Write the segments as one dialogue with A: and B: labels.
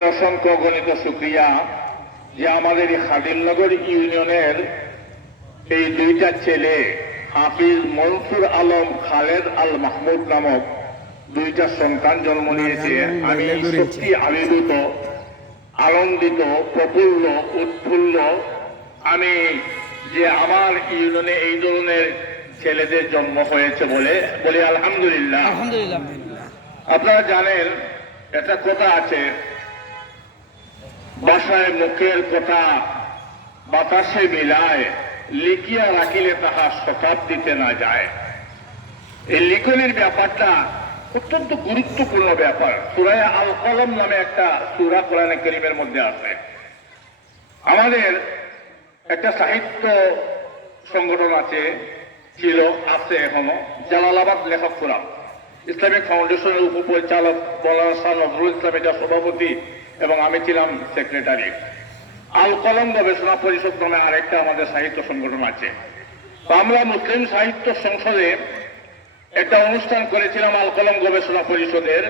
A: অসংখ্য গণিত সুক্রিয়া যে আমাদের এই খাদিমনগর ইউনিয়নের এই দুইটা ছেলে হাফিজ মনসুর আলম খালেদ আল মাহমুদ নামক দুইটা সন্তান জন্ম নিয়েছে। আমি সত্যি আবির্ভূত আনন্দিত প্রফুল্ল উৎফুল্ল। আমি যে আমার ইউনিয়নে এই ধরনের ছেলেদের জন্ম হয়েছে বলে বলি আলহামদুলিল্লাহ।
B: আলহামদুলিল্লাহ।
A: আপনারা জানেন একটা কথা আছে বাসায় মুখের কথা বাতাসে মিলায়, লিখিয়া রাখিলে তাহা শতাব্দীতে না যায়। এই লিখনের ব্যাপারটা অত্যন্ত গুরুত্বপূর্ণ ব্যাপার। সুরায় আল কলম নামে একটা সুরা কোরআনে করিমের মধ্যে আছে। আমাদের একটা সাহিত্য সংগঠন আছে, ছিল, আছে এখনও, জালালাবাদ লেখক ফোরাম। ইসলামিক ফাউন্ডেশনের উপপরিচালক মৌলানা শাহ নজরুল ইসলাম এটা সভাপতি এবং আমি ছিলাম সেক্রেটারি। আল কলম গবেষণা পরিষদ নামে আরেকটা আমাদের সাহিত্য সংগঠন আছে। আমরা মুসলিম সাহিত্য সংসদে একটা অনুষ্ঠান করেছিলাম আল কলম গবেষণা পরিষদের,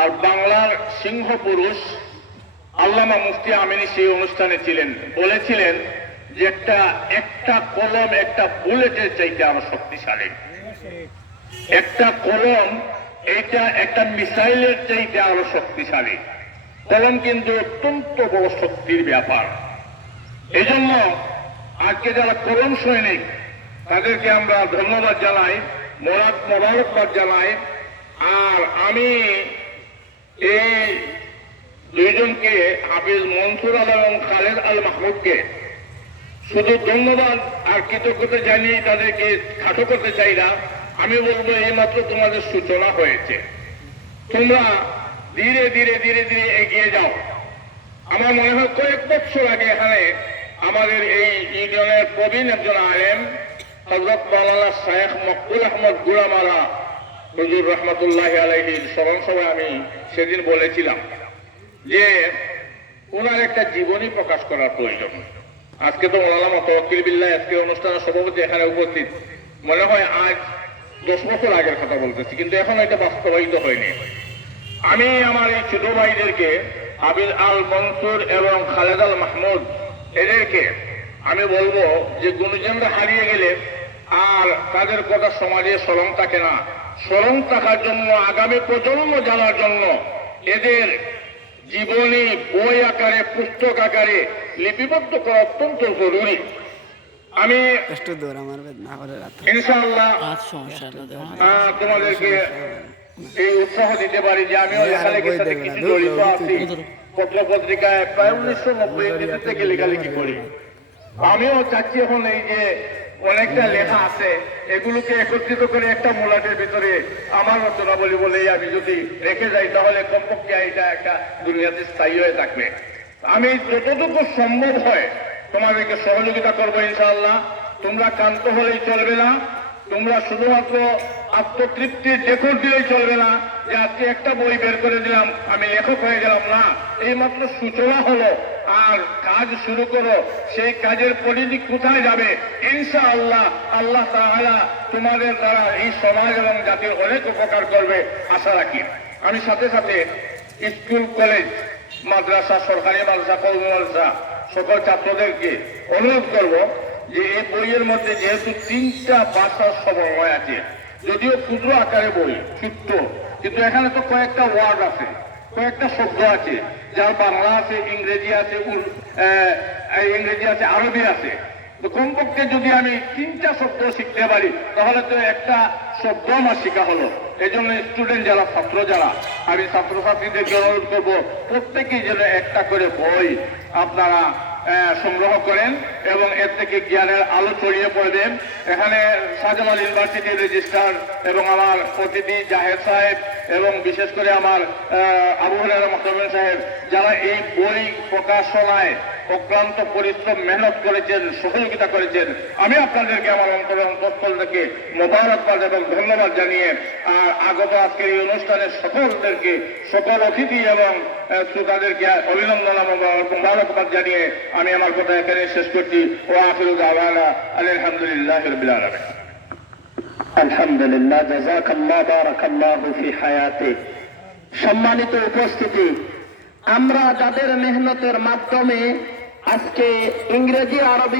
A: আর বাংলার সিংহ পুরুষ আল্লামা মুফতি আমিনী সেই অনুষ্ঠানে ছিলেন। বলেছিলেন যে একটা একটা কলম, একটা বুলেটের চাইতে আরও শক্তিশালী। একটা কলম এটা একটা মিসাইলের চাইতে আরও শক্তিশালী। কলম কিন্তু অত্যন্ত বড় শক্তির ব্যাপার। এই জন্য আজকে যারা কলম সৈনিক, তাদেরকে আমরা ধন্যবাদ জানাই, মোরাদ মোবারকবাদ জানাই। আর আমি এই দুইজনকে হাফিজ মনসুর আলম এবং খালেদ আল মাহমুদকে শুধু ধন্যবাদ আর কৃতজ্ঞতা জানিয়ে তাদেরকে খাটো করতে চাই না। আমি বলব এইমাত্র তোমাদের সূচনা হয়েছে। তোমরা ধীরে ধীরে ধীরে ধীরে এগিয়ে যাও। আমার মনে হয় কয়েক বছর আগে এখানে আমাদের এই ইউনিয়নের প্রবীণ একজন আলেম হজরত মাওলানা শায়েখ মকবুল আহমদ গুলামালা, হুজুর রহমতুল্লাহ আলহির স্মরণ সভায় আমি সেদিন বলেছিলাম যে ওনার একটা জীবনী প্রকাশ করার প্রয়োজন। আজকে তো মোলানা মতওয়াক্কিল বিল্লাহ আজকে অনুষ্ঠানের সভাপতি এখানে উপস্থিত। মনে হয় আজ দশ বছর আগের কথা বলতেছি, কিন্তু এখন এটা বাস্তবায়িত হয়নি। আমি আমার এই ছোট ভাইদেরকে, আবির আল মনসুর এবং খালেদ আল মাহমুদ, এদেরকে আমি বলব যে গুণীজনরা হারিয়ে গেলে আর তাদের কথা সমাজে স্মরণ থাকে না। স্মরণ থাকার জন্য, আগামী প্রজন্ম জানার জন্য এদের জীবনী, বই আকারে, পুস্তক আকারে লিপিবদ্ধ করা অত্যন্ত জরুরি। আমি
B: একটু দূর আমার বেদনা করে রাত
A: ইনশাআল্লাহ
B: আজ সমস্যা
A: তোমাদেরকে এই উৎসাহ দিতে পারি যে আমিও লেখালেখির সাথে কিছু জড়িত আছি।
B: দূর।
A: পত্র পত্রিকায় প্রায় উনিশশো নব্বই থেকে লেখালেখি করি আমিও চাচ্ছি এখন এই যে অনেকটা লেখা আছে এগুলোকে একত্রিত করে একটা মোলাটের ভিতরে আমার রচনাবলী বলেই আমি যদি রেখে যাই তাহলে কমপক্ষে এটা একটা দুনিয়াতে স্থায়ী হয়ে থাকবে। আমি যতটুকু সম্ভব হয় তোমাদেরকে সহযোগিতা করব ইনশাআল্লাহ। তোমরা ক্লান্ত হলেই চলবে না। তোমরা শুধুমাত্র আত্মতৃপ্তির রেকর্ড দিলেই চলবে না। যে আজকে একটা বই বের করে দিলাম, আমি লেখক হয়ে গেলাম না। এই মাত্র সূচনা হলো, আর কাজ শুরু করো। সেই কাজের পরিধি কোথায় যাবে? ইনশা আল্লাহ আল্লাহ তাআলা তোমাদের দ্বারা এই সমাজ এবং জাতির অনেক উপকার করবে, আশা রাখি। আমি সাথে সাথে স্কুল, কলেজ, মাদ্রাসা, সরকারি মাদ্রাসা কৌমি মাদ্রাসা সকল ছাত্রদেরকে অনুরোধ করব যে এই বইয়ের মধ্যে যেহেতু তিনটা ভাষার সমন্বয় আছে, যদিও ক্ষুদ্র আকারে বই ছোট্ট কিন্তু এখানে তো কয়েকটা ওয়ার্ড আছে, কয়েকটা শব্দ আছে, যার বাংলা আছে, ইংরেজি আছে ইংরেজি আছে, আরবি আছে। তো কমপক্ষে যদি আমি তিনটা শব্দ শিখতে পারি, তাহলে তো একটা শব্দ আমার শেখা হলো। এই জন্য স্টুডেন্ট যারা, ছাত্র যারা, আমি ছাত্রছাত্রীদেরকে অনুরোধ করব, প্রত্যেকেই যেন একটা করে বই আপনারা সংগ্রহ করেন এবং এর থেকে জ্ঞানের আলো ছড়িয়ে পড়বেন এখানে শাহজালাল ইউনিভার্সিটি রেজিস্ট্রার এবং আমার অতিথি জাহেদ সাহেব এবং বিশেষ করে আমার আবু হরারা মোহাম্মদ সাহেব, যারা এই বই প্রকাশনায় অক্লান্ত পরিশ্রম মেহনত করেছেন, সহযোগিতা করেছেন। আমি আপনাদেরকে আমার অন্তর অন্তঃস্থল থেকে মোবারকবাদ এবং ধন্যবাদ জানিয়ে, আর আগত আজকের এই অনুষ্ঠানের সকলদেরকে, সকল অতিথি এবং শ্রোতাদেরকে অভিনন্দন এবং মোবারকবাদ জানিয়ে আমি আমার কথা এখানে শেষ করছি। ও আফিরুদ আওয়ানা আলহামদুলিল্লাহ রবিল আলমিন।
C: আলহামদুলিল্লাহ জাজাকাল্লাহ বারাকাল্লাহু ফি হায়াতে। সম্মানিত উপস্থিতি, আমরা যাদের মেহনতের মাধ্যমে আজকে ইংরেজি আরবি